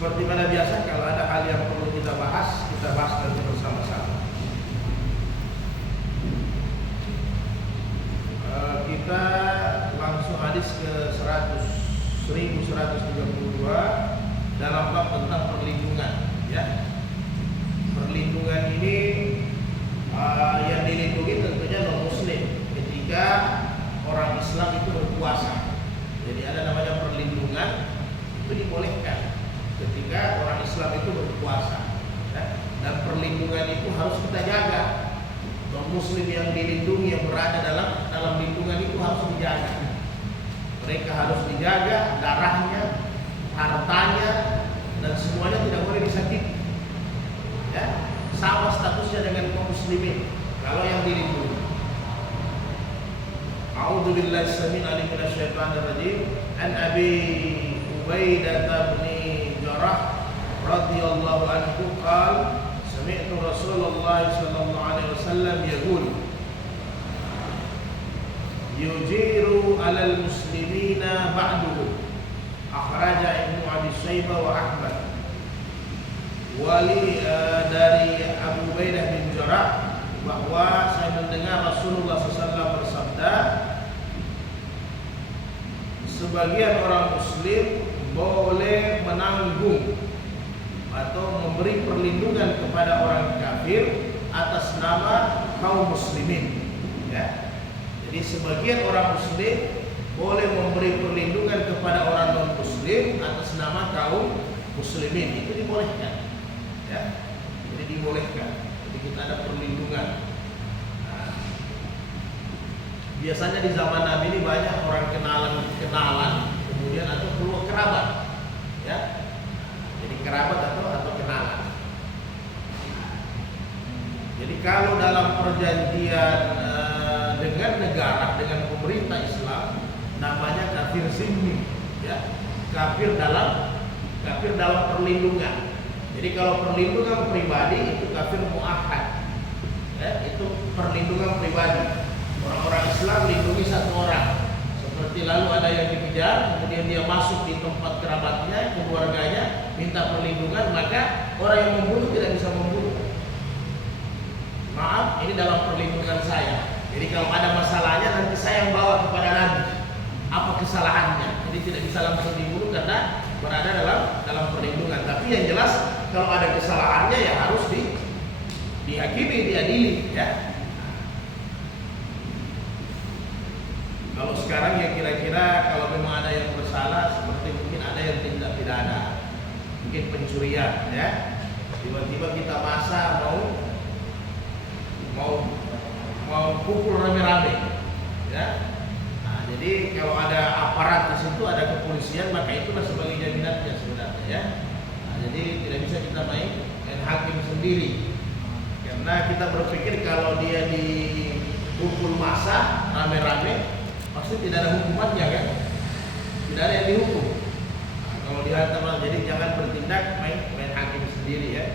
Seperti mana biasa, kalau ada hal yang perlu kita bahas nanti bersama-sama. Kita langsung hadis ke 1132 dalam bab tentang perlindungan. Ya, perlindungan ini yang dilindungi tentunya non muslim ketika orang Islam itu berpuasa. Jadi ada namanya perlindungan, itu dibolehkan ketika orang Islam itu berpuasa, ya. Dan perlindungan itu harus kita jaga. Non muslim yang dilindungi, yang berada dalam lindungan itu harus dijaga. Mereka harus dijaga darahnya, hartanya, dan semuanya tidak boleh disakiti. Ya, sama statusnya dengan kaum muslimin kalau yang dilindungi. A'udzu billahi samil alim minasyaitonir rajim. An Abi Ubaidah bin Jarrah radhiyallahu anhu qala sami'tu Rasulullah sallallahu alaihi wasallam yaqul yujiru 'alal muslimina ba'duhu akhraja Ibnu Abi Syaibah wa Ahmad. Wali dari Abu Ubaidah bin Jarrah bahwa saya mendengar Rasulullah SAW bersabda, sebagian orang muslim boleh menanggung atau memberi perlindungan kepada orang kafir atas nama kaum muslimin. Ya. Jadi sebagian orang muslim boleh memberi perlindungan kepada orang non muslim atas nama kaum muslimin. Itu dibolehkan. Ya. Jadi dibolehkan. Jadi kita ada perlindungan. Nah, biasanya di zaman Nabi ini banyak orang kenalan, kemudian atau keluar kerabat. Ya. Jadi kerabat atau kenalan. Jadi kalau dalam perjanjian dengan negara, dengan pemerintah Islam, namanya kafir zimmi, ya, kafir dalam perlindungan. Jadi kalau perlindungan pribadi itu kafir mu'ahad, ya, itu perlindungan pribadi. Orang-orang Islam melindungi satu orang. Seperti lalu ada yang dikejar, kemudian dia masuk di tempat kerabatnya, keluarganya, minta perlindungan, maka orang yang membunuh tidak bisa membunuh. Maaf, ini dalam perlindungan saya. Jadi kalau ada masalahnya nanti saya yang bawa kepada Nabi. Apa kesalahannya? Jadi tidak bisa langsung dibunuh karena berada dalam perlindungan. Tapi yang jelas kalau ada kesalahannya ya harus dihakimi, diadili, ya. Kalau sekarang ya kira-kira kalau memang ada yang bersalah, seperti mungkin ada yang tindak pidana, mungkin pencurian, ya. Tiba-tiba kita masa mau pukul rame-rame, ya. Nah, jadi kalau ada aparat di situ, ada kepolisian, maka itulah sebagai jaminannya sebenarnya, ya. Nah, jadi tidak bisa kita main hakim sendiri, karena kita berpikir kalau dia dipukul massa rame-rame pasti tidak ada hukumannya, kan? Tidak ada yang dihukum. Nah, kalau dihantam, jadi jangan bertindak main hakim sendiri, ya.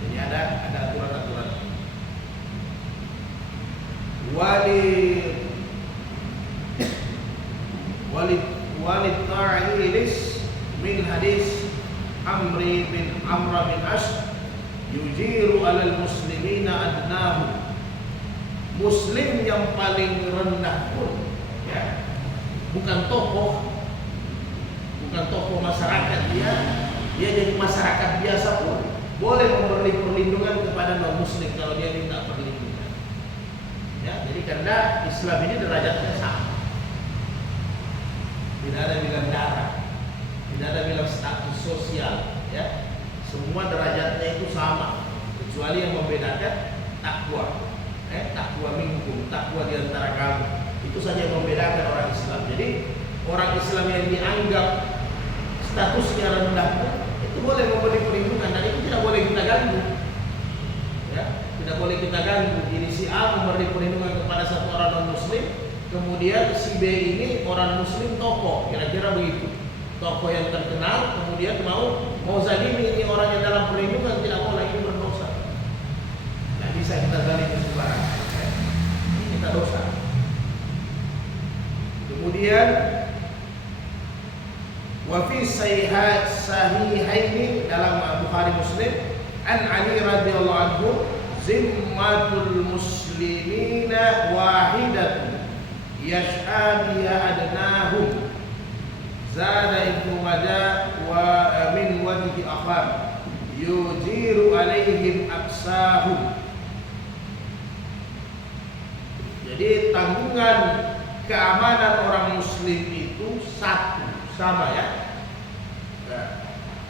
Jadi ada aturan-aturan. Walid ta'ilis min hadis Amr bin Ash yujiru 'alal muslimina adnahu. Muslim yang paling rendah pun, ya, bukan tokoh masyarakat, dia jadi masyarakat biasa pun boleh memberi perlindungan kepada non muslim kalau dia minta perlindungan. Ya, jadi karena Islam ini derajatnya sama. Tidak ada bilang darah, tidak ada bilang status sosial, ya. Semua derajatnya itu sama, kecuali yang membedakan takwa. Takwa minkum, takwa di antara kamu. Itu saja yang membedakan orang Islam. Jadi orang Islam yang dianggap statusnya rendah itu boleh memberi perlindungan, dan itu tidak boleh kita ganggu. Ya, tidak boleh kita ganggu. Jadi si A memberi perlindungan kepada satu orang non muslim, kemudian si B ini orang muslim tokoh, kira-kira begitu. Tokoh yang terkenal, kemudian mau zalimi ini orang yang dalam perlindungan, tidak boleh, ini berdosa. Tidak bisa kita zalimi sembarangan. Ini kita dosa. Kemudian Wa fi sahihaini dalam Bukhari Muslim an Ali radhiyallahu anhu zimmatul muslimina wahidatun yash'a biha adnahum zada ibnu Majah wa min wajhi akhar yujiru alaihim aksahum. Jadi tanggungan keamanan orang muslim itu satu, sama ya.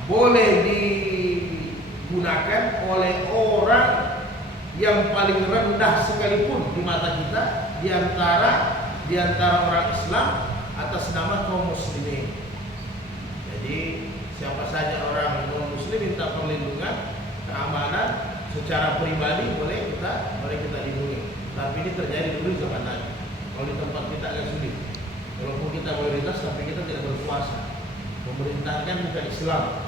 Boleh digunakan oleh orang yang paling rendah sekalipun di mata kita di antara orang Islam atas nama kaum muslimin. Jadi siapa saja orang non muslim minta perlindungan, keamanan secara pribadi boleh kita lindungi. Tapi ini terjadi dulu zaman Nabi. Kalau di tempat kita agak sulit. Walaupun kita mayoritas tapi kita tidak berkuasa. Memerintahkan bukan Islam.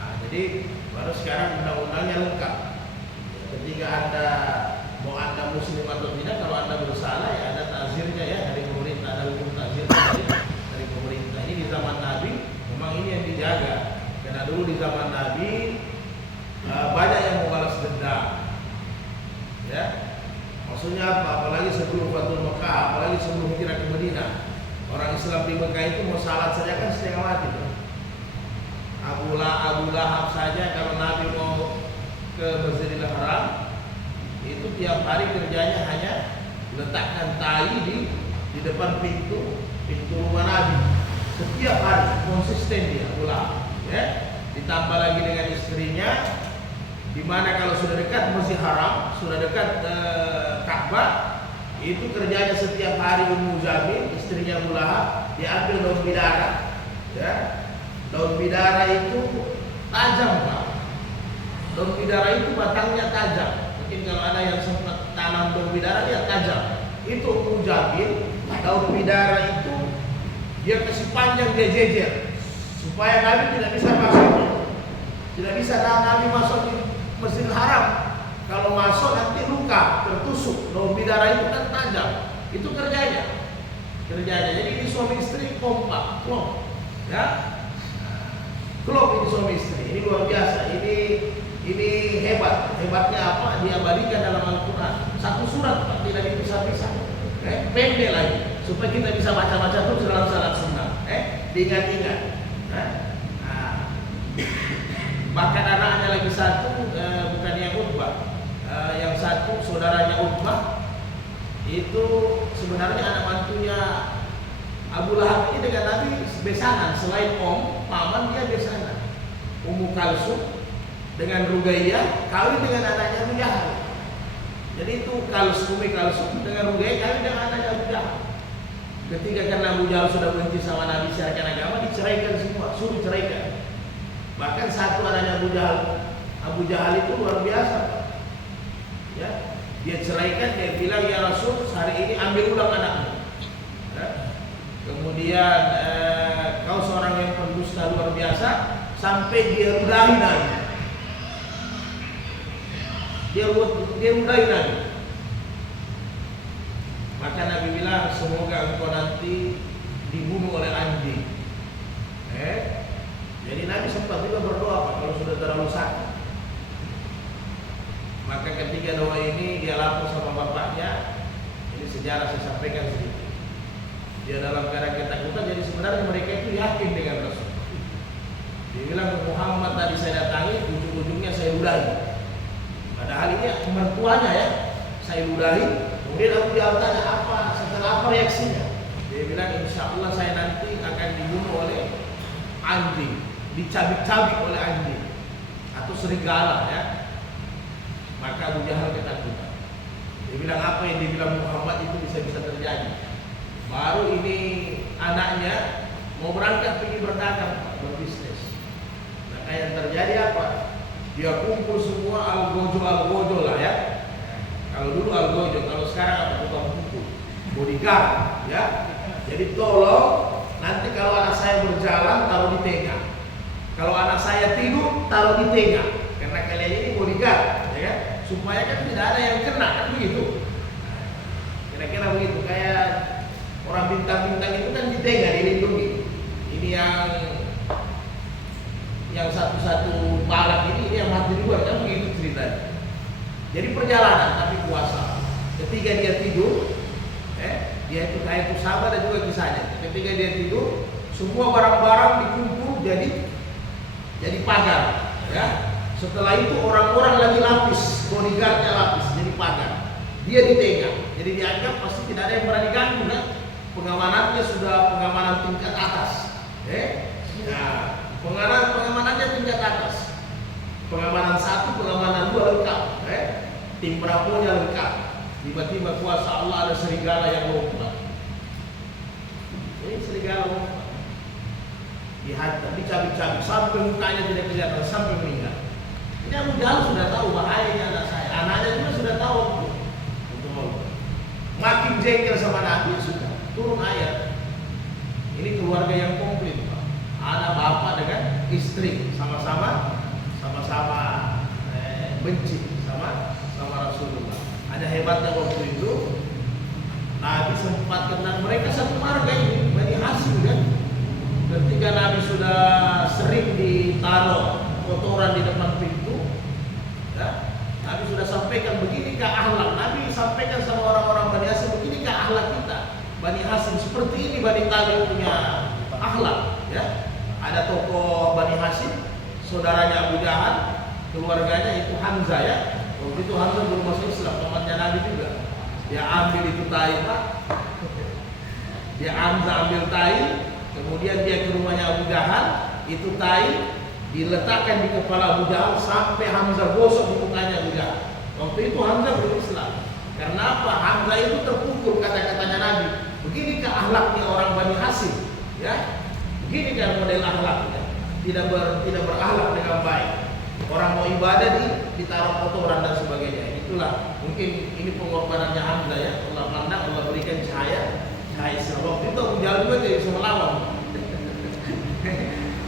Nah, jadi baru sekarang undang-undangnya lengkap. Ketika mau anda muslim atau tidak, kalau anda bersalah ya ada ta'zirnya ya dari pemerintah, ada hukum ta'zir dari pemerintah. Ini di zaman Nabi memang ini yang dijaga. Karena dulu di zaman Nabi banyak yang membalas dendam. Ya. Maksudnya apa? Apalagi sebelum Fathul Mekah, apalagi sebelum hijrah ke Madinah. Orang Islam di Mekah itu mau salat saja kan setengah mati. Abu Lahab saja kalau Nabi mau ke Masjidil Haram itu tiap hari kerjanya hanya letakkan tai di depan pintu rumah Nabi. Setiap hari konsisten dia Abu Lahab. Ya. Ditambah lagi dengan istrinya, di mana kalau sudah dekat Masjid Haram, sudah dekat Ka'bah, itu kerjanya setiap hari Ummu Jamil, istrinya Abu Lahab, diambil daun bidara. Ya. Daun bidara itu tajam, Pak. Daun bidara itu batangnya tajam. Mungkin kalau ada yang sempat tanam daun bidara dia tajam. Itu Ummu Jamil, daun bidara itu dia kasih panjang, dia jejer supaya Nabi tidak bisa masuk. Tidak bisa Nabi masuk di Masjidil Haram. Kalau masuk nanti luka, tertusuk. Daun bidara itu kan tajam. Itu kerjanya. Jadi ini suami istri kompak, klop. Ya. Klop ini suami istri. Ini luar biasa. Ini hebat. Hebatnya apa? Diabadikan dalam Al-Qur'an. Satu surat Pak, tidak dipisah-pisah. Pendek lagi supaya kita bisa baca-baca terus dalam salat sunnah. Diingat-ingat. Bahkan anaknya lagi satu bukan yang Utbah, yang satu saudaranya Utbah itu sebenarnya anak mantunya Abu Lahab ini dengan Nabi besanan, selain paman dia besanan. Ummu Kalsum dengan Rugaiyah kawin dengan anaknya Abu Jahal. Jadi itu Ummu Kalsum dengan Rugaiyah kawin dengan anaknya Abu Jahal. Ketika karena Abu Jahal sudah benci sama Nabi secara agama, diceraikan semua, suruh ceraikan. Bahkan satu anaknya Abu Jahal itu luar biasa. Ya, dia ceraikan, dia bilang ya Rasul, hari ini ambil ulang anakmu. Ya. Kemudian kau seorang yang pendusta luar biasa, sampai dia udahi Nabi. Dia udahi Nabi. Maka Nabi bilang semoga engkau nanti dibunuh oleh anjing. Jadi Nabi sempat juga berdoa Pak, kalau sudah terlalu sakit. Maka ketika doa ini dia lapor sama bapaknya. Ini sejarah saya sampaikan sedikit. Dia dalam keadaan ketakutan, jadi sebenarnya mereka itu yakin dengan Rasul. Dia bilang Muhammad tadi saya datangi, ujung-ujungnya saya ludahi. Padahal ini mertuanya ya, saya ludahi. Kemudian Abu Jahal tanya apa reaksinya? Dia bilang insya Allah saya nanti akan dibunuh oleh anjing, dicabik-cabik oleh anjing atau serigala ya. Maka Abu Jahal ketakutan. Dia bilang apa yang dibilang Muhammad itu bisa terjadi. Baru ini anaknya mau berangkat pergi berdagang, berbisnis. Maka yang terjadi apa? Dia kumpul semua algojo lah ya. Kalau dulu algojo, kalau sekarang apa? Tukang pukul, bodyguard ya. Jadi tolong nanti kalau anak saya berjalan taruh di tengah. Kalau anak saya tidur taruh di tengah. Karena kalian ini bodyguard, ya kan? Supaya kan tidak ada yang kena, kan begitu. Kira-kira begitu. Kayak orang bintang-bintang itu kan di tengah dilindungi. Ini yang yang satu balap ini yang mati duluan, kan begitu ceritanya. Jadi perjalanan tapi puasa. Ketika dia tidur, dia itu kayak itu sahabat dan juga kisahnya. Ketika dia tidur, semua barang-barang dikumpul jadi pagar. Ya. Setelah itu orang-orang lagi lapis, bodyguardnya lapis, jadi pagar. Dia ditengah, jadi dianggap pasti tidak ada yang berani ganggu, kan? Pengamanannya sudah pengamanan tingkat atas. Pengamanannya tingkat atas. Pengamanan 1, pengamanan 2 lengkap. Tim Bravo-nya lengkap. Tiba-tiba kuasa Allah ada serigala yang lompat. Ini serigala lompat. Dihantam, dicabik-cabik sampai mukanya tidak kelihatan, sampai meninggal. Ini Abu Jahal sudah tahu bahayanya anak saya. Anaknya juga sudah tahu. Makin jengkel sama Nabi, sudah turun ayat. Ini keluarga yang komplit, Pak. Anak bapak dengan istri sama-sama benci sama Rasulullah. Ada hebatnya waktu itu Nabi sempat kenal mereka satu marga ini, Bani Hashim, kan? Ketika Nabi sudah sering ditaruh kotoran di depan pintu, ya, Nabi sudah sampaikan beginikah akhlak. Nabi sampaikan sama orang-orang Bani Hashim, beginikah akhlak kita Bani Hashim, seperti ini Bani Talib punya akhlak. Ya, ada tokoh Bani Hashim, saudaranya Abu Jahal, keluarganya itu Hamzah, ya. Waktu itu Hamzah belum masuk Islam, temannya Nabi juga. Dia ambil itu tai, Pak. Dia ambil tai, kemudian dia ke rumahnya Abu Jahal, itu tai diletakkan di kepala Abu Jahal sampai Hamzah gosok di mukanya Abu Jahal. Waktu itu Hamzah belum Islam. Karena apa? Hamzah itu terpukul kata-katanya Nabi. Beginikah akhlaknya orang Bani Hashim, ya? Beginikah model akhlaknya? Tidak berakhlak dengan baik. Orang mau ibadah ditaruh kotoran dan sebagainya. Itulah mungkin ini pengorbanannya Hamzah, ya. Allah pandang, Allah berikan cahaya Islam. Waktu itu Abu Jahal juga tidak bisa melawan.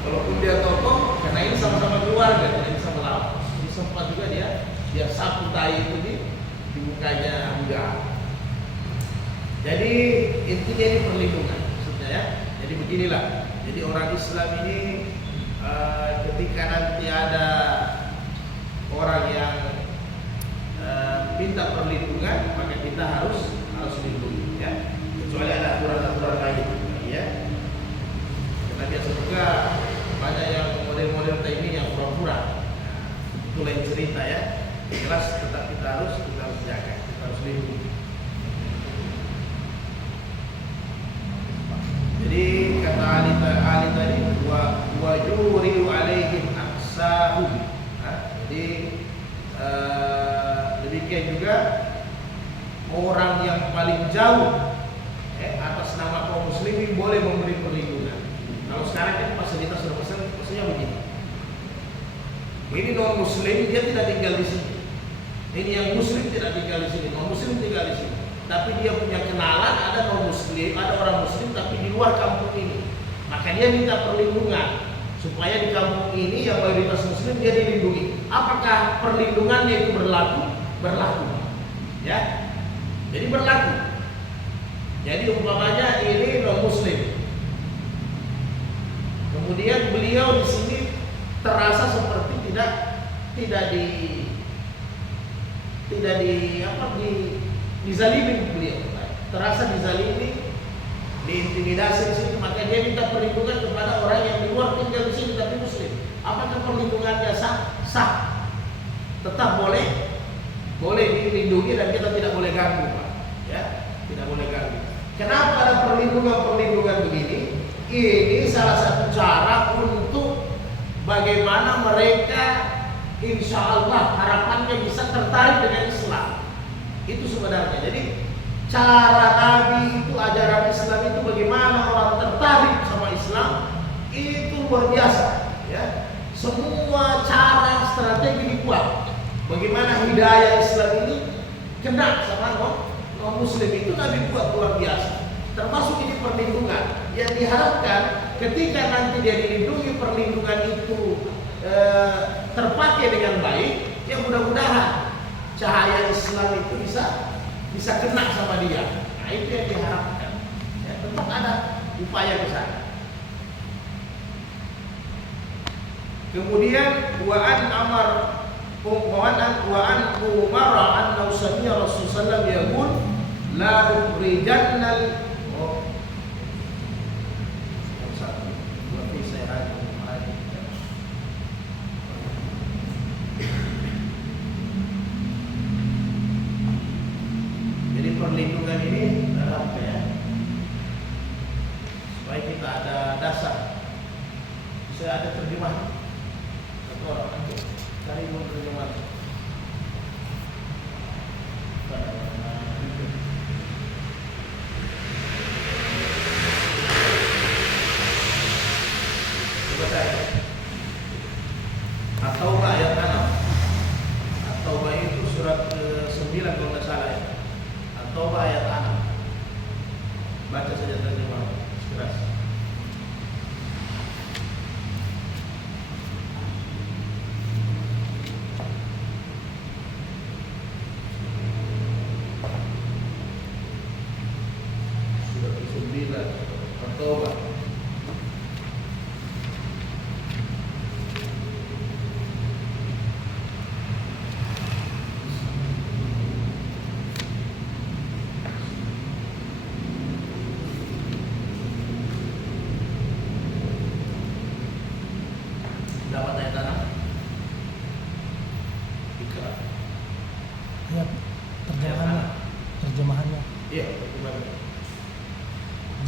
Walaupun dia tokoh, karena ini sama-sama keluarga, tidak bisa melawan. Jadi sempat juga dia sapu tai itu di mukanya Abu Jahal. Jadi intinya ini perlindungan, maksudnya, ya. Jadi beginilah. Jadi orang Islam ini ketika nanti ada orang yang minta perlindungan, maka kita harus lindungi, ya. Kecuali ada aturan-aturan lain, ya. Karena biasa juga banyak yang model-model ini yang pura-pura. Itu lain cerita, ya. Jelas tetap kita harus jaga, kita harus lindungi. Jadi kata Ali tadi, wa yuriu alaihim aqsahum. Jadi demikian juga orang yang paling jauh atas nama kaum muslimin boleh memberi perlindungan. Kalau sekarang kan fasilitas sudah maksudnya begini. Ini non muslim dia tidak tinggal di sini. Ini yang muslim tidak tinggal di sini, non muslim tinggal di sini. Tapi dia punya kenalan ada non muslim, ada orang muslim tapi di luar kampung ini. Maka dia minta perlindungan supaya di kampung ini yang mayoritas muslim dia dilindungi. Apakah perlindungannya itu berlaku? Berlaku. Ya. Jadi berlaku. Jadi umpamanya ini non muslim. Kemudian beliau di sini terasa seperti tidak dizalimi beliau, terasa dizalimi, diintimidasi di sini, maka dia minta perlindungan kepada orang yang di luar tinggal di sini tapi muslim. Apakah perlindungannya sah? Tetap boleh dilindungi dan kita tidak boleh ganggu, Pak. Ya, tidak boleh ganggu. Kenapa ada perlindungan begini? Ini salah satu cara untuk bagaimana mereka insya Allah harapannya bisa tertarik dengan Islam. Itu sebenarnya. Jadi cara Nabi itu, ajaran Islam itu bagaimana orang tertarik sama Islam itu luar biasa, ya. Semua cara strategi dibuat. Bagaimana hidayah Islam ini kena sama non muslim itu Nabi buat luar biasa. Termasuk ini perlindungan yang diharapkan ketika nanti dia dilindungi, perlindungan itu terpakai dengan baik, ya mudah-mudahan cahaya Islam itu bisa kena sama dia. Nah, itu yang diharapkan. Ya, tetap ada upaya ke sana. Kemudian wa an Umar an sami'a Rasul sallallahu yaqul la ukhrijannal Jadi perlindungan ini dalam apa ya? Supaya kita ada dasar. Bisa ada terjemahan. Satu orang nanti cari terjemahan. Coba saya. At-Taubah ayat 6. At-Taubah itu surat ke-9 kalau nggak salah ya. At-Taubah ayat 6. Baca saja terjemahan sekeras. Surat ke-9 At-Taubah. Dapat ayat 6. Ikra. Ayat terjemahannya. Iya, terjemahannya.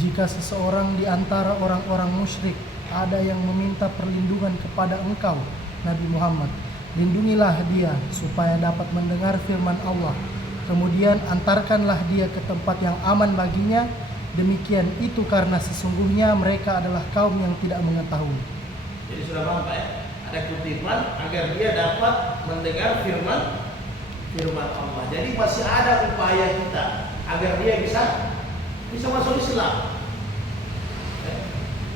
Jika seseorang di antara orang-orang musyrik ada yang meminta perlindungan kepada engkau, Nabi Muhammad, lindungilah dia supaya dapat mendengar firman Allah. Kemudian antarkanlah dia ke tempat yang aman baginya. Demikian itu karena sesungguhnya mereka adalah kaum yang tidak mengetahui. Jadi sudah paham Pak ya? Ada kutipan agar dia dapat mendengar firman Allah. Jadi masih ada upaya kita agar dia bisa masuk Islam.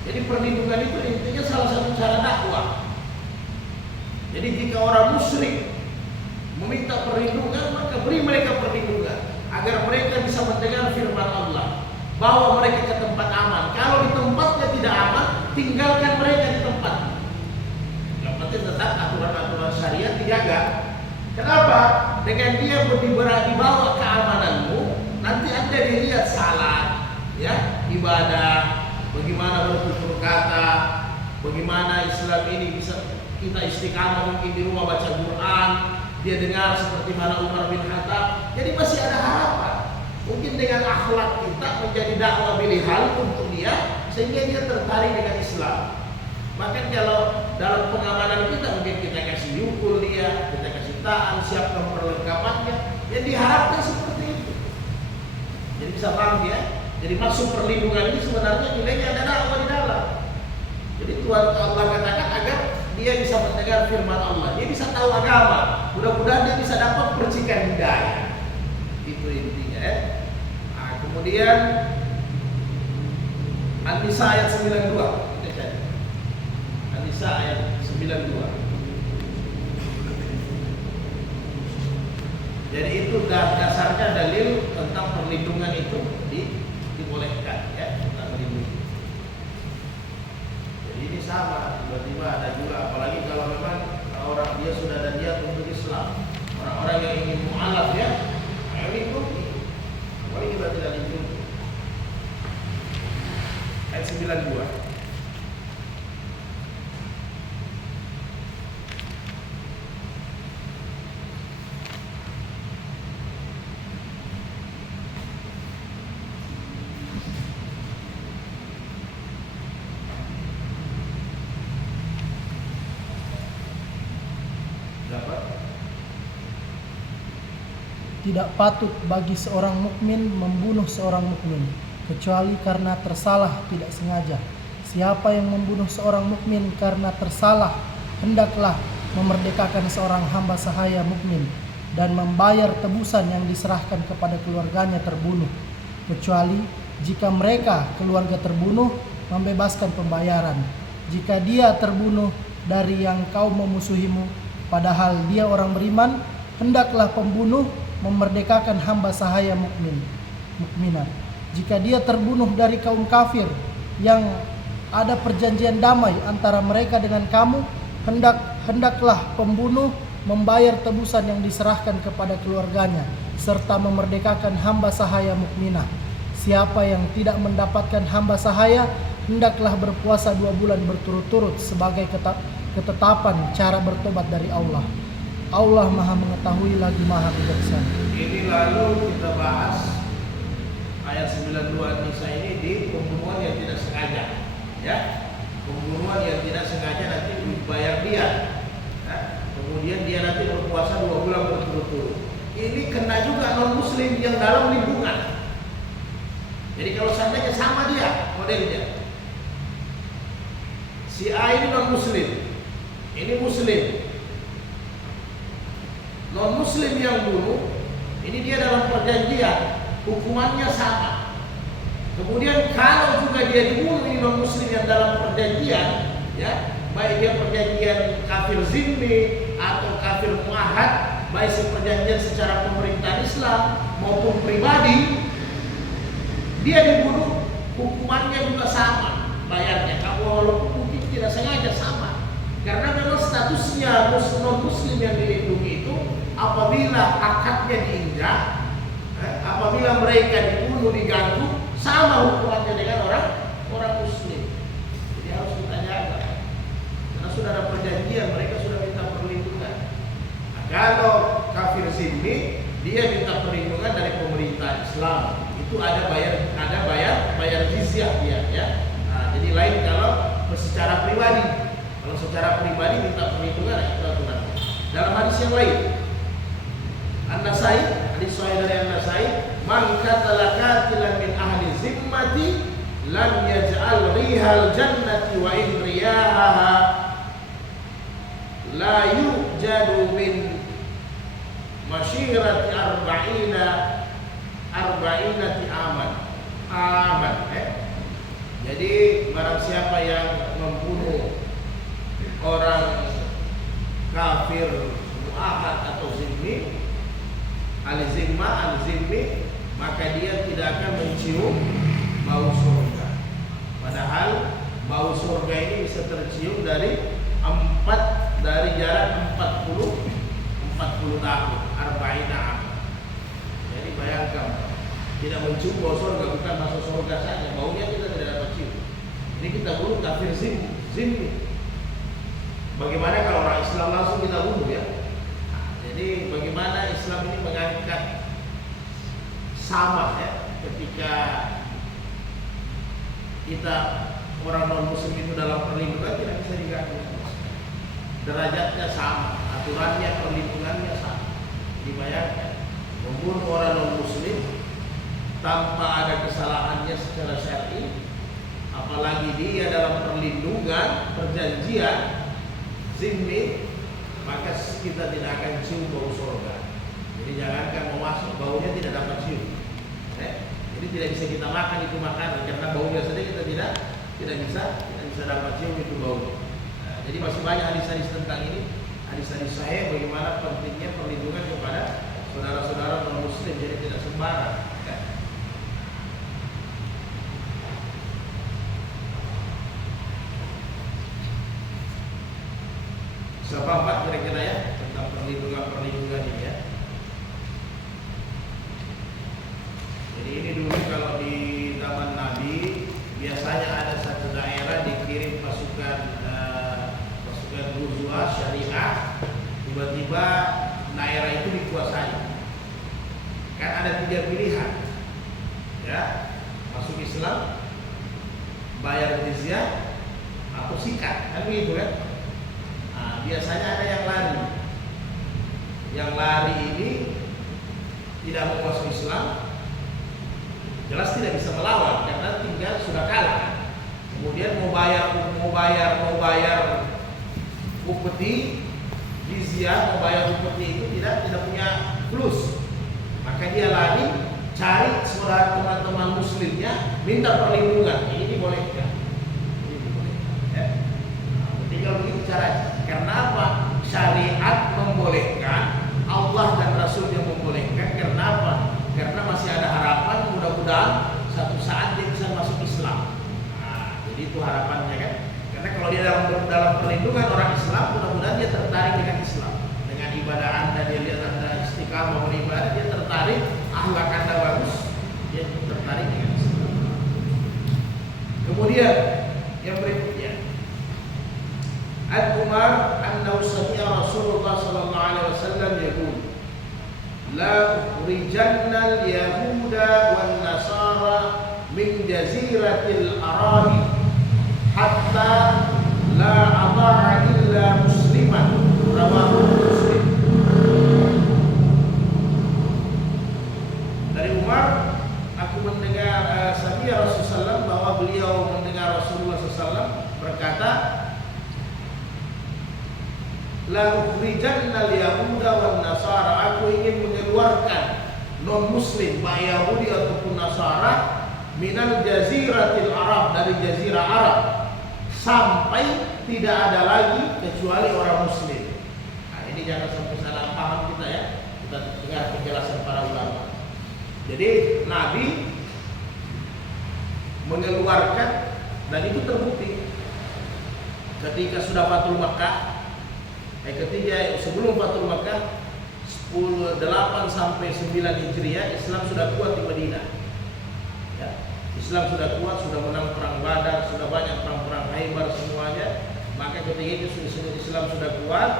Jadi perlindungan itu intinya salah satu cara dakwah. Jadi jika orang musyrik meminta perlindungan, maka beri mereka perlindungan agar mereka bisa mendengar firman Allah. Bawa mereka ke tempat aman. Kalau di tempatnya tidak aman, tinggalkan mereka di tempat. Yang penting tetap aturan-aturan syariat dijaga. Kenapa? Dengan dia dibawa keamananmu, nanti Anda dilihat salat, ya, ibadah, bagaimana bertutur kata, bagaimana Islam ini bisa kita istiqamah mungkin di rumah baca Quran, dia dengar seperti mana Umar bin Khattab. Jadi masih ada harapan. Mungkin dengan akhlak kita menjadi dakwah pilihan untuk dia sehingga dia tertarik dengan Islam. Maka kalau dalam pengamanan kita mungkin kita kasih yukul dia, kita kasih ta'an, siapkan perlengkapannya, yang diharapkan seperti itu. Jadi bisa paham ya? Jadi maksud perlindungan ini sebenarnya nilainya ada dakwah di dalam. Jadi Tuhan Allah katakan agar dia bisa mendengar firman Allah, dia bisa tahu agama, mudah-mudahan dia bisa dapat percikan hidayah. Itu intinya ya. Nah, kemudian An-Nisa ayat 92. An-Nisa ayat 92. Jadi itu dasarnya dalil tentang perlindungan itu dibolehkan ya, tentang melindungi. Jadi ini sama, tiba-tiba ada juga, apalagi kalau memang orang dia sudah ada niat untuk Islam, orang-orang yang ingin mu'alaf ya, ayo ikuti. Apalagi kita tidak lindungi. Ayat 92. Tidak patut bagi seorang mukmin membunuh seorang mukmin kecuali karena tersalah tidak sengaja. Siapa yang membunuh seorang mukmin karena tersalah, hendaklah memerdekakan seorang hamba sahaya mukmin dan membayar tebusan yang diserahkan kepada keluarganya terbunuh, kecuali jika mereka keluarga terbunuh membebaskan pembayaran. Jika dia terbunuh dari yang kau memusuhimu padahal dia orang beriman, hendaklah pembunuh memerdekakan hamba sahaya mukminat. Jika dia terbunuh dari kaum kafir yang ada perjanjian damai antara mereka dengan kamu, Hendaklah pembunuh membayar tebusan yang diserahkan kepada keluarganya serta memerdekakan hamba sahaya mukminah. Siapa yang tidak mendapatkan hamba sahaya, hendaklah berpuasa 2 bulan berturut-turut sebagai ketetapan cara bertobat dari Allah. Allah Maha Mengetahui lagi Maha Bijaksana. Ini lalu kita bahas ayat 92 Nisa ini di pembunuhan yang tidak sengaja, ya. Pembunuhan yang tidak sengaja nanti dibayar dia, ya. Kemudian dia nanti berpuasa 2 bulan berturut-turut. Ini kena juga non muslim yang dalam lindungan. Jadi kalau seandainya sama dia modelnya, si A ini non muslim, ini muslim, non muslim yang bunuh, ini dia dalam perjanjian, hukumannya sama. Kemudian kalau juga dia dibunuh ini non muslim yang dalam perjanjian, ya, baik dia perjanjian kafir zimmi atau kafir muahad, baik perjanjian secara pemerintahan Islam maupun pribadi, dia dibunuh, hukumannya juga sama bayarnya. Kalau walaupun mungkin tidak sengaja sama, karena memang statusnya non muslim yang dilindungi itu apabila akadnya diinjak, apabila mereka dibunuh, diganggu, sama hukumannya dengan orang muslim. Jadi harus kita jaga, karena sudah ada perjanjian, mereka sudah minta perlindungan. Nah, kalau kafir zimmi, dia minta perlindungan dari pemerintah Islam, itu ada bayar jizyah dia, ya. Nah, jadi lain kalau secara pribadi. Kalau secara pribadi minta perlindungan, itu aturan. Dalam hadis yang lain, An-Nasai, hadis sahih dari An-Nasai, man qatala qatilan min ahli zimmati lam yaj'al rihal jannati wa in riyaha la yujadu min masyirati arba'inati aman. Jadi barang siapa yang membunuh orang kafir muahad atau zimmi, al-zimmi, maka dia tidak akan mencium bau surga. Padahal bau surga ini bisa tercium dari jarak 40 tahun, arba'ina am. Jadi bayangkan, tidak mencium bau surga, bukan masuk surga saja, baunya kita tidak dapat cium. Ini kita bunuh kafir zimmi. Bagaimana kalau orang Islam langsung kita bunuh, ya? Jadi bagaimana Islam ini mengangkat sama, ya, ketika kita orang non muslim itu dalam perlindungan tidak bisa diganggu. Derajatnya sama, aturannya, perlindungannya sama. Dibayangkan membunuh orang non muslim tanpa ada kesalahannya secara syar'i, apalagi dia dalam perlindungan perjanjian zimmi, maka kita tidak akan cium bau surga. Jadi jangankan mau masuk, baunya tidak dapat cium. Jadi tidak bisa kita makan itu makanan, karena baunya saja kita tidak bisa dapat cium itu baunya. Jadi masih banyak hadis-hadis tentang ini, hadis-hadis sahih bagaimana pentingnya perlindungan kepada saudara-saudara non muslim, jadi tidak sembarang. Sepakat kira-kira, ya, tentang perlindungan ini, ya. Jadi ini dulu kalau di zaman Nabi biasanya ada satu daerah dikirim pasukan Ghuzwa syariah, tiba-tiba daerah itu dikuasai. Kan ada 3 pilihan, ya, masuk Islam, bayar jizyah, atau sikat, kan begitu, kan? Biasanya ada yang lari. Yang lari ini tidak mau masuk Islam, jelas tidak bisa melawan karena tinggal sudah kalah. Kemudian mau bayar upeti jizyah, mau bayar upeti itu tidak punya plus. Maka dia lari, cari saudara teman-teman muslimnya, minta perlindungan. Ini dibolehkan. Ya. Tinggal begitu caranya. Karena apa? Syariat membolehkan, Allah dan Rasulnya membolehkan. Karena apa? Karena masih ada harapan, mudah-mudahan satu saat dia bisa masuk Islam. Jadi itu harapannya, kan? Karena kalau dia dalam perlindungan orang Islam, mudah-mudahan dia tertarik dengan Islam, dengan ibadah Anda, dia lihat Anda istiqamah beribadah, dia tertarik, akhlak Anda bagus, dia tertarik dengan Islam. Kemudian yang berikutnya, Umar annahu sami'a Rasulullah sallallahu alaihi wasallam yaqul la ukhrijanna al-yahuda wan nasara min jaziratil arabi hatta la ata'a illa musliman, rawahu Muslim. Dari Umar, aku mendengar sami'a Rasulullah, bahwa beliau mendengar Rasulullah SAW berkata, la ukhrijanna al-yahuda wan nasara, aku ingin mengeluarkan non muslim, baik Yahudi ataupun Nasara, minal jaziratil Arab, dari jazirah Arab, sampai tidak ada lagi kecuali orang muslim. Nah, ini jangan sampai salah paham kita ya. Kita dengar penjelasan para ulama. Jadi Nabi mengeluarkan, dan itu terbukti ketika sudah Fathul Makkah. Ketika sebelum Fathul Makkah 8 sampai 9 Hijriah, Islam sudah kuat di Madinah. Ya, Islam sudah kuat, sudah menang perang Badar, sudah banyak perang-perang Khaybar semuanya. Maka ketika itu Islam sudah kuat,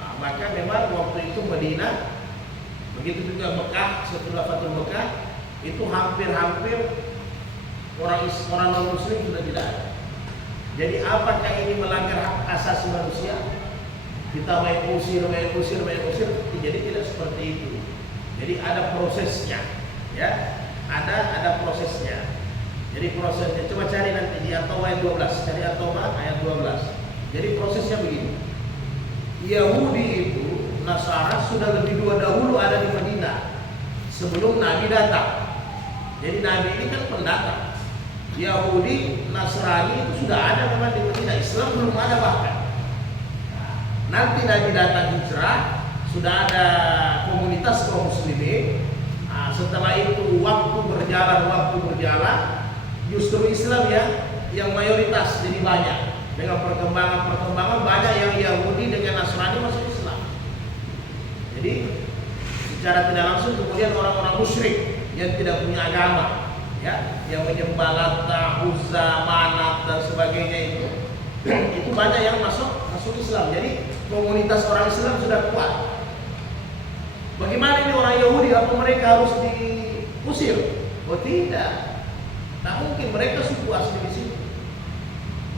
nah, maka memang waktu itu Madinah, begitu juga Mekah setelah Fathul Makkah, itu hampir-hampir orang non muslim sudah tidak ada. Jadi apakah ini melanggar hak asasi manusia? Kita main usir, jadi tidak seperti itu. Jadi ada prosesnya, ya, ada prosesnya. Jadi prosesnya, coba cari nanti di At-Taubah ayat 12, cari At-Taubah ayat 12. Jadi prosesnya begini. Yahudi itu, Nasara sudah lebih dahulu ada di Madinah sebelum Nabi datang. Jadi Nabi ini kan pendatang. Yahudi, Nasrani itu sudah ada memang di Madinah. Islam belum ada bahkan. Nanti Nabi datang hijrah, sudah ada komunitas kaum muslimin. Nah, setelah itu waktu berjalan, justru Islam yang mayoritas jadi banyak. Dengan perkembangan banyak yang Yahudi dengan Nasrani masuk Islam. Jadi secara tidak langsung kemudian orang-orang musyrik yang tidak punya agama, ya, yang menyembah Lata, Uzza, Manat dan sebagainya itu banyak yang masuk Islam. Jadi komunitas orang Islam sudah kuat. Bagaimana ini orang Yahudi? Apa mereka harus diusir? Oh tidak. Tak mungkin, mereka suku asli di sini.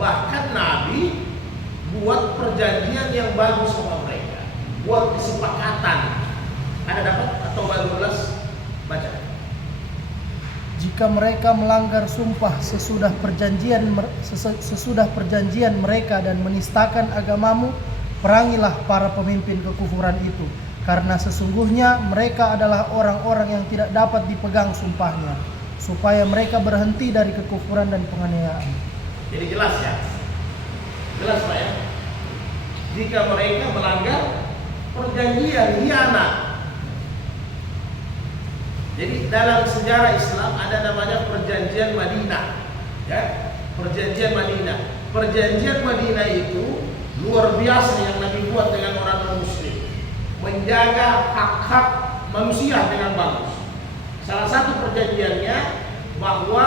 Bahkan Nabi buat perjanjian yang bagus sama mereka, buat kesepakatan. Ada dapat atau 12 baca. Jika mereka melanggar sumpah sesudah perjanjian mereka dan menistakan agamamu, perangilah para pemimpin kekufuran itu, karena sesungguhnya mereka adalah orang-orang yang tidak dapat dipegang sumpahnya, supaya mereka berhenti dari kekufuran dan penganiayaan. Jadi jelas ya, jelas Pak ya. Jika mereka melanggar perjanjian, hianat. Jadi dalam sejarah Islam ada namanya perjanjian Madinah, ya, perjanjian Madinah. Perjanjian Madinah itu luar biasa yang Nabi buat dengan orang non-Muslim, menjaga hak-hak manusia dengan bagus. Salah satu perjanjiannya bahwa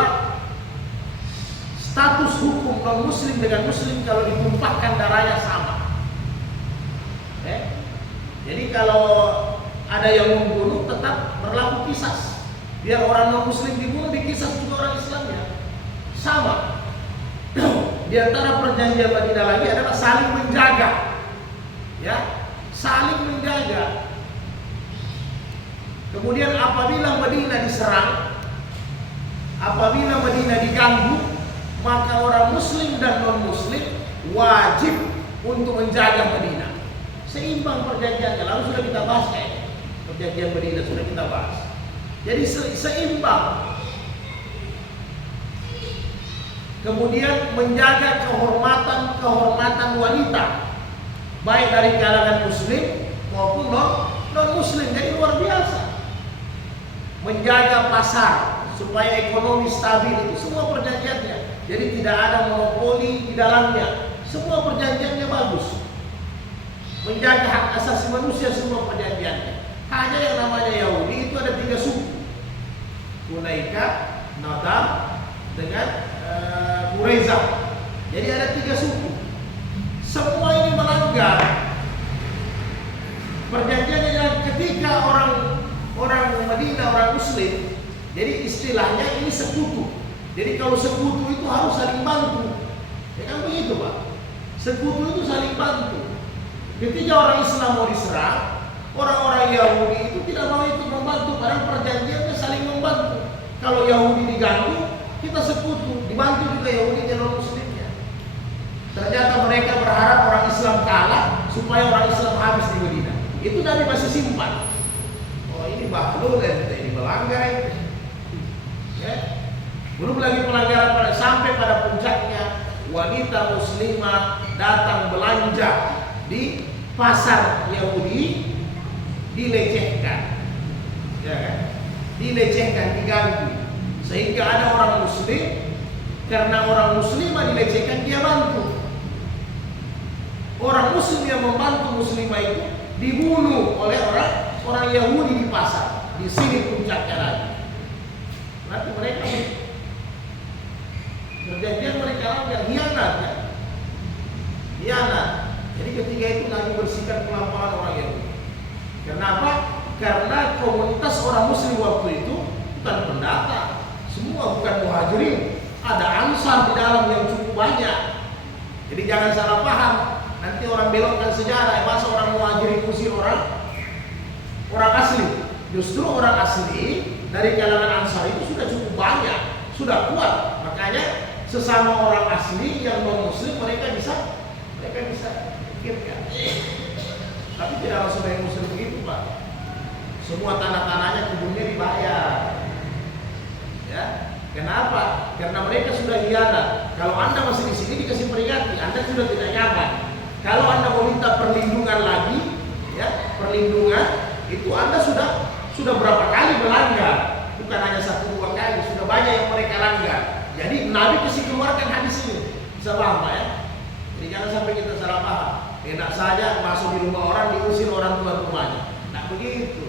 status hukum non-Muslim dengan Muslim kalau ditumpahkan darahnya sama. Jadi kalau ada yang membunuh tetap berlaku kisas. Biar orang non-Muslim dibunuh, dikisas juga orang Islamnya. Sama. Di antara perjanjian Madinah lagi adalah saling menjaga. Ya, saling menjaga. Kemudian apabila Madinah diserang, apabila Madinah diganggu, maka orang Muslim dan non-Muslim wajib untuk menjaga Madinah. Seimbang perjanjiannya, lalu sudah kita bahas kayaknya. Perjanjian Madinah sudah kita bahas. Jadi seimbang. Kemudian menjaga kehormatan wanita, baik dari kalangan Muslim maupun non-Muslim. Jadi luar biasa. Menjaga pasar supaya ekonomi stabil, itu semua perjanjiannya. Jadi tidak ada monopoli di dalamnya. Semua perjanjian menjaga hak asasi manusia semua perjanjiannya. Hanya yang namanya Yahudi itu ada 3 suku, Quraika, Nadab, dengan Quraizah. Jadi ada 3 suku. Semua ini melanggar perjanjiannya yang ketika orang Madinah, orang Muslim. Jadi istilahnya ini sekutu. Jadi kalau sekutu itu harus saling bantu. Ya kan begitu, Pak? Sekutu itu saling bantu. Ketika orang Islam mau diserang, orang-orang Yahudi itu tidak mau ikut membantu, padahal perjanjiannya saling membantu. Kalau Yahudi diganggu, kita sekutu, dibantu juga Yahudi non Muslimnya. Ternyata mereka berharap orang Islam kalah supaya orang Islam habis di Madinah. Itu Nabi masih simpan. Oh ini bahlul ente, ini melanggar ente. Ya. Belum lagi pelanggaran sampai pada puncaknya wanita muslimah datang belanja di pasar Yahudi dilecehkan, ya kan? Dilecehkan, diganggu, sehingga ada orang Muslim karena orang Muslimah dilecehkan dia bantu. Orang Muslim yang membantu Muslimah itu dibunuh oleh orang Yahudi di pasar. Di sini puncaknya lagi. Berarti mereka perjanjian mereka yang hianat, ya. Hianat. Jadi ketika itu Nabi bersihkan kelamparan orang Yahudi. Kenapa? Karena komunitas orang Muslim waktu itu bukan pendatang, semua bukan muhajirin, ada ansar di dalam yang cukup banyak. Jadi jangan salah paham. Nanti orang belokkan sejarah, masa orang muhajirin usir orang asli. Justru orang asli dari kalangan ansar itu sudah cukup banyak, sudah kuat. Makanya sesama orang asli yang non Muslim mereka bisa pikirkan. Tapi tidak harus sebagai Muslim begitu, Pak. Semua tanah-tanahnya, kebunnya dibayar. Ya, kenapa? Karena mereka sudah hianat. Kalau Anda masih di sini dikasih peringati, Anda sudah tidak nyaman. Kalau Anda mau minta perlindungan lagi, ya, perlindungan itu Anda sudah berapa kali melanggar, bukan hanya 1-2 kali, sudah banyak yang mereka langgar. Jadi Nabi kasih keluarkan hadis ini, bisa paham, Pak, ya? Jadi jangan sampai kita salah paham. Enak saja masuk di rumah orang diusir orang tua rumahnya. Nah begitu.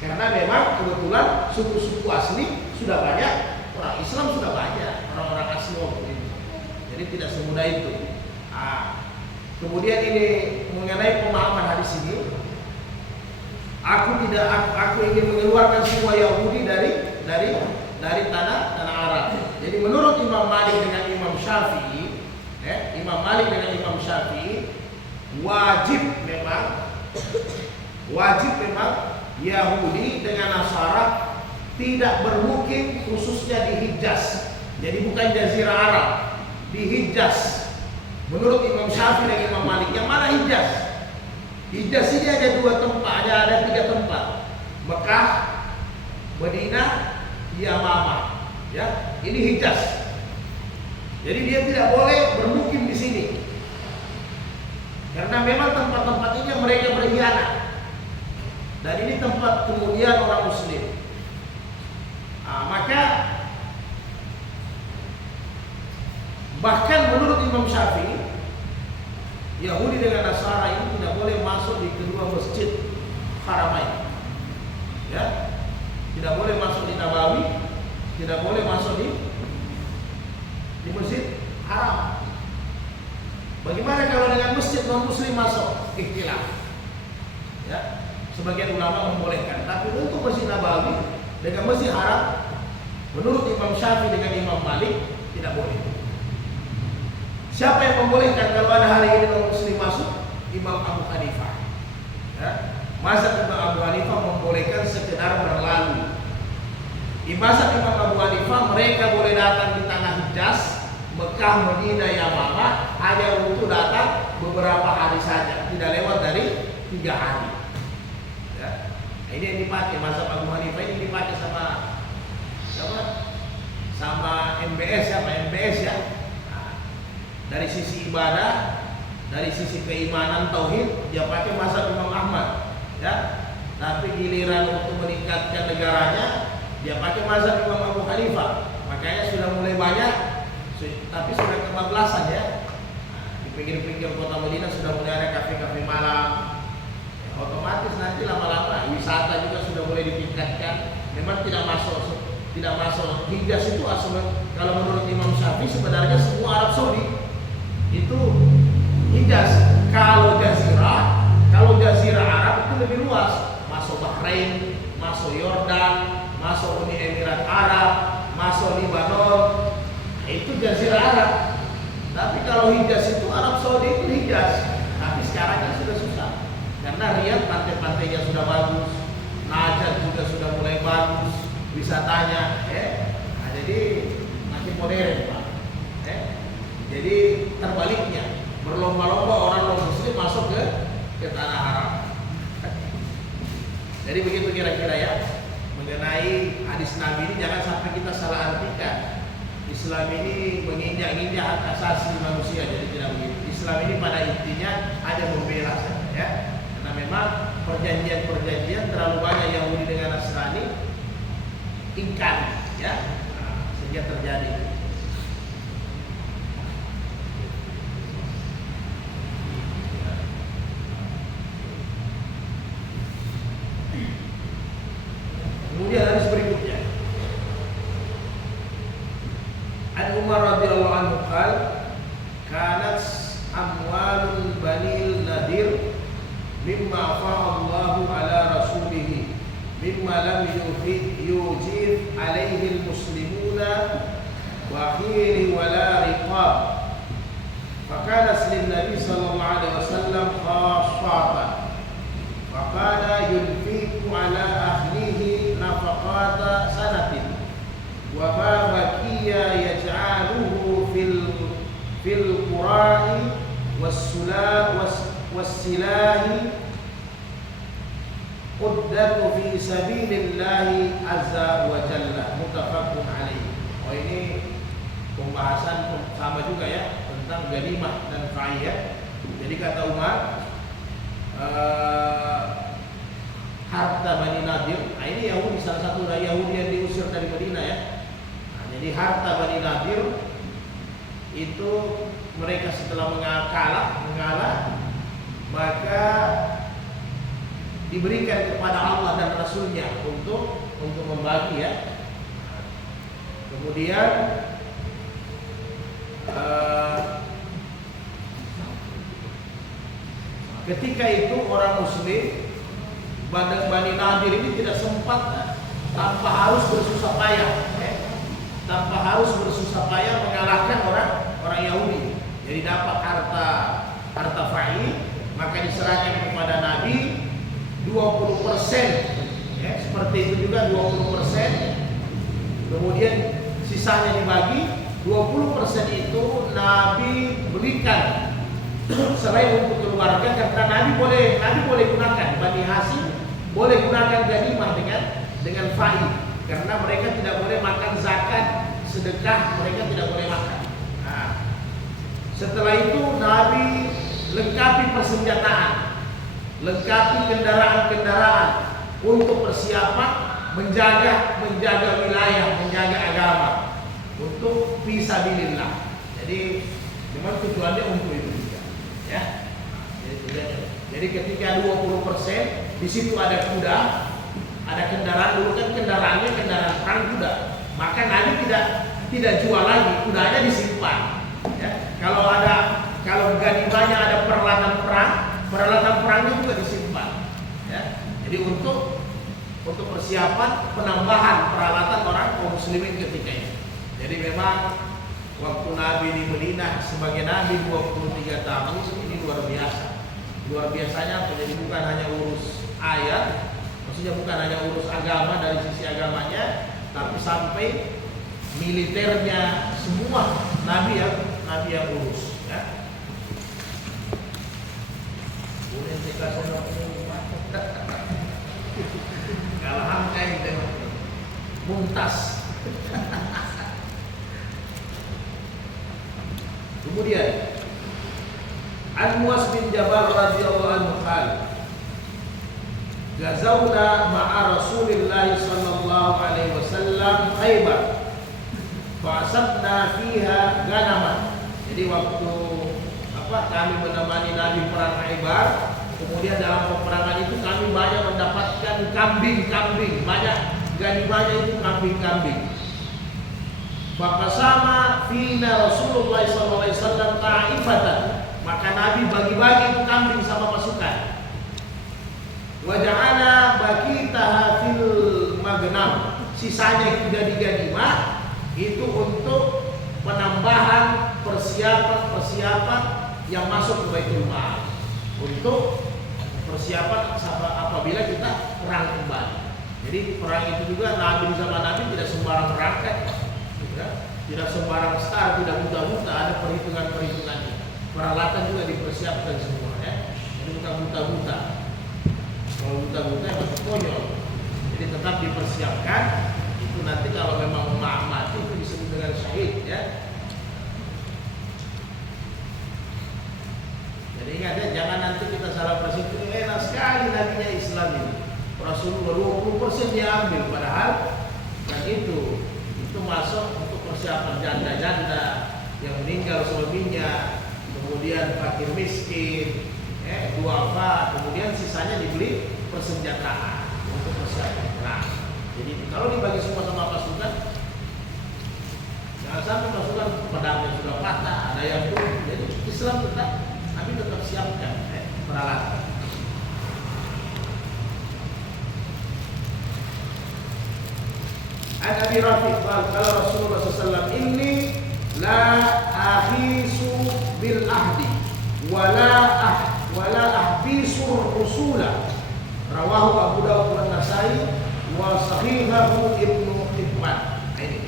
Karena memang kebetulan suku-suku asli sudah banyak, orang Islam sudah banyak, orang-orang asli waktu itu. Jadi tidak semudah itu. Kemudian ini mengenai pemahaman hadis ini, aku ingin mengeluarkan semua Yahudi dari tanah Arab. Jadi menurut Imam Malik dengan Imam Syafi'i, wajib memang Yahudi dengan Nasara tidak bermukim khususnya di Hijaz. Jadi bukan Jazirah Arab, di Hijaz. Menurut Imam Syafi'i dan Imam Malik, yang mana Hijaz? Hijaz ini ada 2 tempat, ada 3 tempat. Mekah, Madinah, Yamamah. Ya, ini Hijaz. Jadi dia tidak boleh bermukim di sini. Karena memang tempat-tempat ini yang mereka berkhianat. Dan ini tempat kemudian orang Muslim. Maka bahkan menurut Imam Syafi'i, Yahudi dengan Nasara ini tidak boleh masuk di kedua masjid Haramain. Ya, tidak boleh masuk di Nabawi, tidak boleh masuk di Masjid Haram. Bagaimana kalau dengan masjid non Muslim masuk? Ikhtilaf. Ya, sebagian ulama membolehkan, tapi untuk Masjid Nabawi dengan Masjid Haram, menurut Imam Syafi'i dengan Imam Malik tidak boleh. Siapa yang membolehkan kalau ada hari ini non Muslim masuk? Imam Abu Hanifah. Ya, mazhab Imam Abu Hanifah membolehkan sekedar berlalu. Di mazhab Imam Abu Hanifah mereka boleh datang di tanah Hijaz, Mekah, Madinah, Yamamah hanya untuk datang beberapa hari saja, tidak lewat dari 3 hari. Ya. Ini yang dipakai mazhab Abu Hanifah, ini dipakai sama MBS ya, MBS ya. Nah, dari sisi ibadah, dari sisi keimanan tauhid dia pakai mazhab Imam Ahmad, ya. Tapi giliran untuk meningkatkan negaranya dia pakai mazhab Imam Abu Hanifah. Makanya sudah mulai banyak, tapi sudah kebablasan ya. Nah, di pinggir-pinggir kota Madinah sudah mulai ada kafe-kafe malam, memang tidak masuk Hijaz itu asal, kalau menurut Imam Syafi'i sebenarnya semua Arab Saudi itu Hijaz. Kalau jazirah Arab itu lebih luas, masuk Bahrain, masuk Yordan, masuk Uni Emirat Arab, masuk Libanon, itu jazirah Arab. Tapi kalau Hijaz itu Arab Saudi itu Hijaz. Tapi sekarang kan sudah susah karena Riyadh pantai-pantainya sudah bagus, Najd juga sudah mulai bagus wisatanya, nah, jadi makin modern Pak. Jadi terbaliknya, berlomba-lomba orang non-muslim masuk ke tanah Arab. Jadi begitu kira-kira ya mengenai hadis Nabi ini, jangan sampai kita salah artikan. Islam ini menginjak-injak hak asasi manusia, jadi tidak begitu. Islam ini pada intinya ada membela saja ya. Karena memang perjanjian terlalu banyak Yahudi dengan Nasrani ingkar ya, sehingga terjadi. Kemudian hadis berikutnya, An Umar radhiyallahu anhu qala kanat amwalul Bani Nadir mimma afa'a Allahu ala rasulih mimma lam yujib alaihi al-muslimuna wa khiri wa la riqab fakanas lin nabi sallallahu alaihi wasallam khassatan faqala yunfiqu ala ahlihi nafaqata sanatin wa ma baqiya yaj'aluhu fil qura'i was-silahi Quddatu fi sabilillahi azza wa jalla, muttafaqun alaih. Oh, ini pembahasan sama juga ya tentang ganimah dan faiyah. Jadi kata Umar, harta Bani Nadir, nah ini Yahudi, salah satu dari Yahudi yang diusir dari Madinah ya. Nah, jadi harta Bani Nadir itu mereka setelah mengalah, maka diberikan kepada Allah dan Rasulnya untuk membagi ya. Kemudian ketika itu orang Muslim Bani Nadir ini tidak sempat tanpa harus bersusah payah, tanpa harus bersusah payah mengalahkan orang Yahudi. Jadi dapat harta fai, maka diserahkan kepada Nabi 20%, ya, seperti itu juga 20%. Kemudian sisanya dibagi, 20% itu Nabi berikan selain untuk keluarga, karena Nabi boleh gunakan, Bani Hashim boleh gunakan ganimah dengan fai, karena mereka tidak boleh makan zakat, sedekah mereka tidak boleh makan. Nah, setelah itu Nabi lengkapi persenjataan, lengkapi kendaraan-kendaraan untuk persiapan menjaga wilayah, menjaga agama untuk fisabilillah. Jadi memang tujuannya untuk itu juga, ya. Jadi tujuannya. Jadi ketika 20% di situ ada kuda, ada kendaraan, dulu kan kendaraannya kendaraan perang kuda. Maka Nabi tidak jual lagi, kudanya disimpan. Ya. Kalau ganimahnya ada peralatan perangnya juga disimpan. Ya. Jadi untuk persiapan penambahan peralatan orang kaum muslimin ketika itu. Jadi memang waktu Nabi di Madinah sebagai Nabi 23 tahun ini luar biasa. Luar biasanya, jadi bukan hanya urus ayat, maksudnya bukan hanya urus agama dari sisi agamanya, tapi sampai militernya semua Nabi yang urus. Ya. Boleh dikasih kalau hangkai dengan muntas. Kemudian An-Mu'az bin Jabal radhiyallahu anhu qala Gazawna ma'a Rasulillah sallallahu alaihi wasallam Khaybar fa'asabna fiha ganaman. Jadi waktu kami menemani Nabi perang Khaybar, kemudian dalam peperangan itu kami banyak mendapatkan kambing, banyak ganimanya itu kambing-kambing. Fakasama fina Rasulullah SAW ta'ifatan, maka Nabi bagi-bagi itu kambing sama pasukan. Waja'ala bakitaha fil magnam, sisanya itu jadi ganimah, itu untuk penambahan persiapan yang masuk ke Baitul Mal, untuk persiapan apabila kita perang kembali. Jadi perang itu juga Nabi di zaman Nabi tidak sembarang berangkat, ya. Tidak sembarang start, tidak buta-buta, ada perhitungannya. Peralatan juga dipersiapkan semua, ya. Jadi bukan buta-buta. Kalau buta-buta masih konyol. Jadi tetap dipersiapkan. Itu nanti kalau memang mati itu disebut dengan syahid, ya. Jadi ingat ya, jangan nanti kita salah persepsi. Enak sekali nabinya Islam ini. Rasulullah 20% dia ambil, padahal dan itu masuk untuk persiapan janda-janda yang meninggal suaminya, kemudian fakir miskin, duafa, kemudian sisanya dibeli persenjataan untuk persiapan perang. Jadi kalau dibagi semua sama pasukan, jangan sampai pasukan pedangnya sudah patah, ada yang turun. Jadi Islam tetap siapkan peralatan. An Abi Rafiq qala Rasulullah SAW, inni la ahisu bil ahdi wala ahbisu rusula, rawahu Abu Dawud wa Nasai wa sahihahu Ibnu Hibban. Ini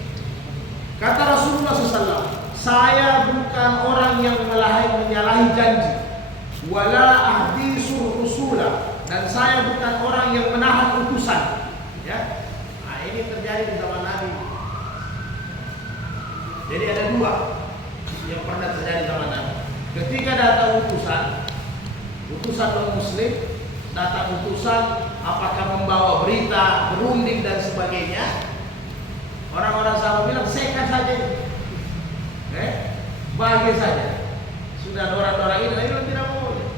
kata Rasulullah SAW, saya bukan orang yang menyalahi janji, wala ahbisu rusula, dan saya bukan orang yang menahan utusan, ya. Ini terjadi di zaman Nabi. Jadi ada dua yang pernah terjadi di zaman Nabi. Ketika datang utusan non-muslim, datang utusan apakah membawa berita, berunding dan sebagainya, orang-orang sahabat bilang sekat saja, bahagia saja. Sudah orang-orang ini tidak boleh.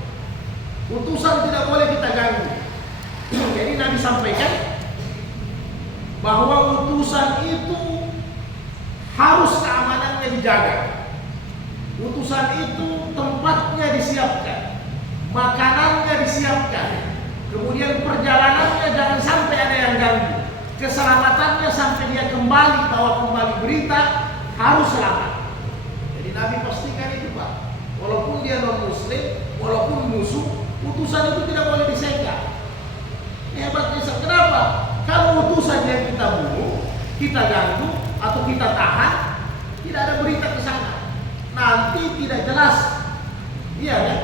Utusan tidak boleh kita ganggu. Jadi Nabi sampaikan bahwa utusan itu harus keamanannya dijaga. Utusan itu tempatnya disiapkan, makanannya disiapkan, kemudian perjalanannya jangan sampai ada yang ganggu. Keselamatannya sampai dia bawa kembali berita harus selamat. Jadi Nabi pastikan itu, Pak. Walaupun dia non-muslim, walaupun musuh, utusan itu tidak boleh disegak. Hebatnya kenapa? Kalau utusan yang kita bunuh, kita ganggu atau kita tahan, tidak ada berita ke sana, nanti tidak jelas, iya kan?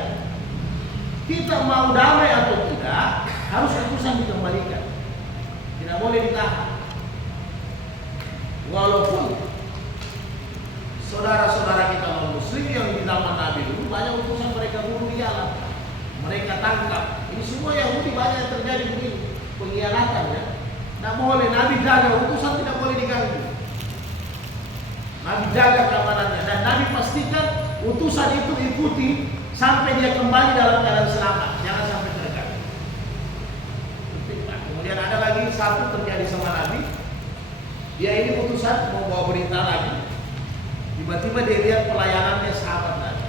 Kita mau damai atau tidak, harus utusan dikembalikan, tidak boleh ditahan. Walaupun saudara-saudara kita non-muslim yang di zaman Nabi dulu banyak utusan mereka bunuh di jalan, mereka tangkap. Ini semua Yahudi banyak yang terjadi begini, pengkhianatan, ya. Tidak boleh, Nabi jaga utusan, tidak boleh diganggu. Nabi jaga keamanannya dan Nabi pastikan utusan itu ikuti sampai dia kembali dalam keadaan selamat, jangan sampai terganggu. Kemudian ada lagi satu terjadi sama Nabi, dia ini utusan mau bawa berita lagi, tiba-tiba dia lihat pelayanannya sahabat Nabi.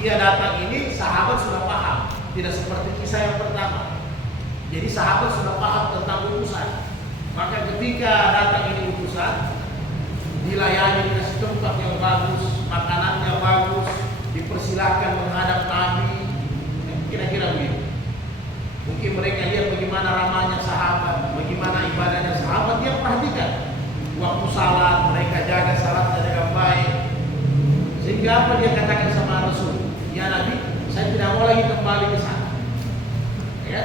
Dia datang ini, sahabat sudah paham, tidak seperti kisah yang pertama. Jadi sahabat sudah paham tentang utusan. Maka ketika datang ini utusan, dilayani, dikasih tempat yang bagus, makanannya bagus, dipersilahkan menghadap Nabi. Kira-kira begitu. Mungkin mereka lihat bagaimana ramahnya sahabat, bagaimana ibadahnya sahabat, dia perhatikan. Waktu salat, mereka jaga salatnya dengan baik. Sehingga apa dia katakan sama Rasul? Ya Nabi, saya tidak mau lagi kembali ke sana. Ya?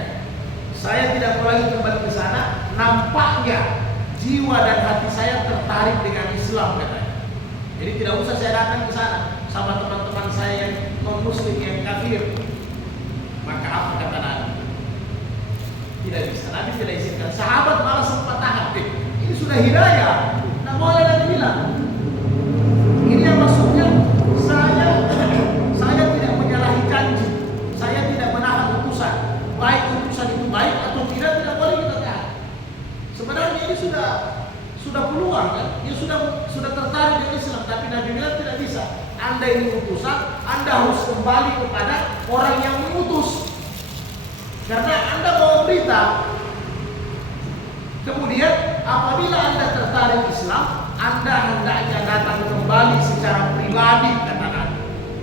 Saya tidak mau lagi kembali ke sana. Nampaknya jiwa dan hati saya tertarik dengan Islam, katanya. Jadi tidak usah saya datang ke sana sama teman-teman saya yang non-muslim, yang kafir. Maka apa kata Nabi? Tidak bisa, Nabi tidak izinkan. Sahabat malah sempat tahan. Ini sudah hidayah. Nah boleh Nabi bilang. Ini yang maksudnya saya tidak menyalahi janji. Saya tidak menahan utusan. Baik utusan itu baik atau tidak boleh kita tahan. Sebenarnya ini dia sudah tertarik dengan Islam, tapi Nabi bilang tidak bisa. Anda ini utusan, Anda harus kembali kepada orang yang mengutus. Karena Anda bawa berita. Kemudian apabila Anda tertarik Islam, Anda hendaknya datang kembali secara pribadi, kata Nabi.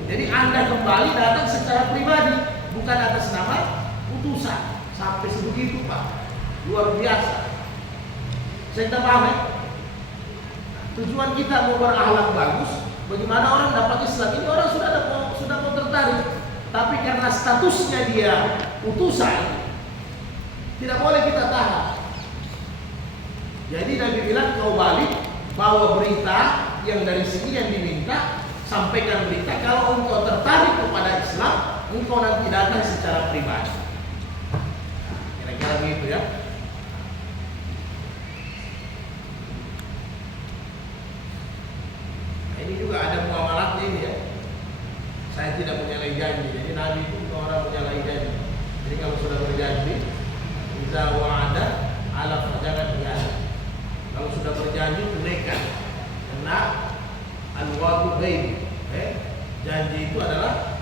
Jadi Anda kembali datang secara pribadi, bukan atas nama utusan. Sampai sebegitu Pak, luar biasa. Saya tidak paham ya? Tujuan kita mau berakhlak bagus, bagaimana orang dapat Islam. Ini orang sudah mau tertarik, tapi karena statusnya dia utusan, tidak boleh kita tahan. Jadi Nabi bilang kau balik, bawa berita yang dari sini yang diminta, sampaikan berita. Kalau engkau tertarik kepada Islam, engkau nanti datang secara pribadi. Kira-kira begitu ya. Nah, ini juga ada muamalatnya ini ya. Saya tidak menyalahi janji. Jadi Nabi itu bukan orang menyalahi janji. Jadi kalau sudah berjanji, iza wa'ada ala jangan biasa. Kalau sudah berjanji tunaikan. Karena al-wa'du ghaib. Janji itu adalah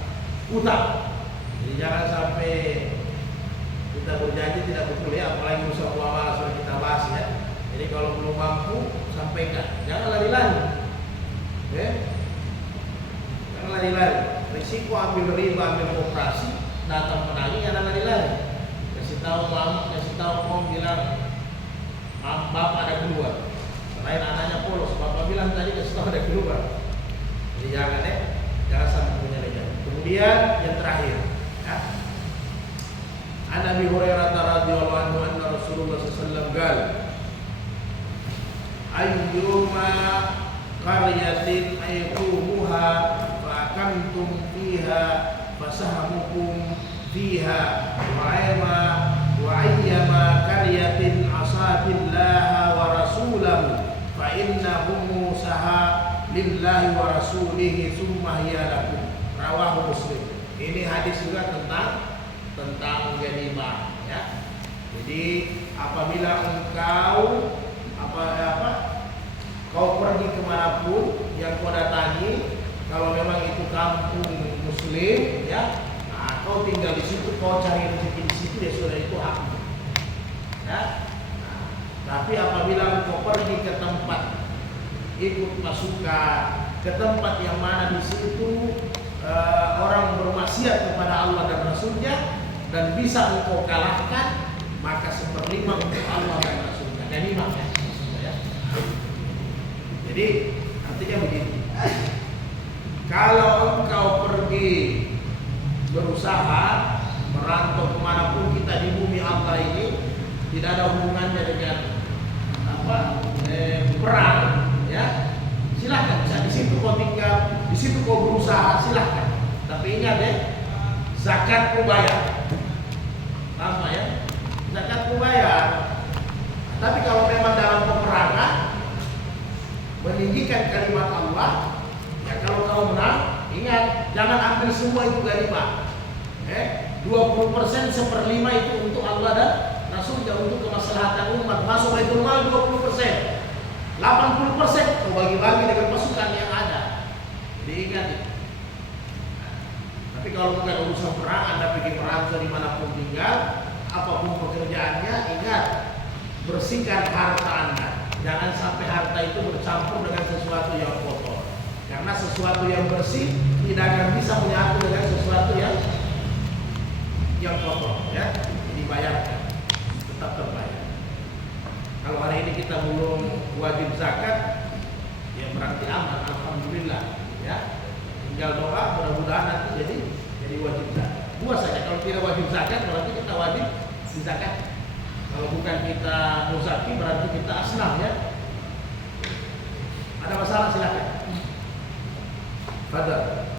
utang. Jadi jangan sampai kita berjanji tidak betul ya, apalagi usaha muamalah sudah kita bahas ya. Jadi kalau belum mampu sampaikan. Jangan lari-lari. Jangan lari-lari. Risiko ambil riba, ambil koperasi, datang penagih jangan lari-lari. Kasih tahu om bilang bapak ada keluar. Selain anaknya polos, bapak bilang tadi kasih tahu ada keluar. Jadi jangan sampai punya janji. Kemudian yang terakhir, ya. An Abi Hurairah radhiyallahu anhu anna Rasulullah sallallahu alaihi wasallam qala ayyuma qaryatin aytumuha fa akamtum fiha fasahmukum fiha wa ayyama qaryatin asatillaha wa rasulahu fa innahum saha lillahi wa rasulihi summa hiya lakum. Rawahu Muslim. Ini hadis juga tentang ganimah ya. Jadi apabila engkau kau pergi kemanapun yang kau datangi, kalau memang itu kampung muslim ya, nah, kau tinggal di situ, kau cari rezeki di situ, ya sudah itu hakmu ya. Nah, tapi apabila kau pergi ke tempat ikut pasukan, ke tempat yang mana di situ orang bermaksiat kepada Allah dan Rasulnya dan bisa engkau kalahkan, maka 1/5 untuk Allah dan Rasulnya. Ganimah ya. Jadi artinya begini, kalau engkau pergi berusaha merantau kemanapun kita di bumi Allah ini, tidak ada hubungannya dengan perang ya, silahkan. Bisa di situ kau tinggal, di situ kau berusaha, silahkan. Tapi ingat ya, zakat kau bayar. Paham ya? Zakat kau bayar. Tapi kalau memang dalam peperangan meninggikan kalimat Allah, ya kalau kau menang, ingat jangan ambil semua itu ganimah. 20% 1/5 itu untuk Allah dan Rasulnya, untuk kemaslahatan umat. Masuk Baitul Mal 20%. 80% kau bagi-bagi dengan pasukan yang ada. Jadi ingat itu. Tapi kalau bukan urusan perang, Anda pergi perang dimanapun tinggal, apapun pekerjaannya, ingat bersihkan harta Anda. Jangan sampai harta itu bercampur dengan sesuatu yang kotor. Karena sesuatu yang bersih tidak akan bisa menyatu dengan sesuatu yang kotor. Ya, dibayarkan, tetap terbayar. Kalau hari ini kita belum wajib zakat, ya berarti aman, alhamdulillah. Ya, tinggal doa, mudah-mudahan nanti jadi wajib zakat. Buat saja kalau tidak wajib zakat, berarti kita wajib zakat. Kalau bukan kita muzaki, berarti kita asnaf ya. Ada masalah silakan. Pada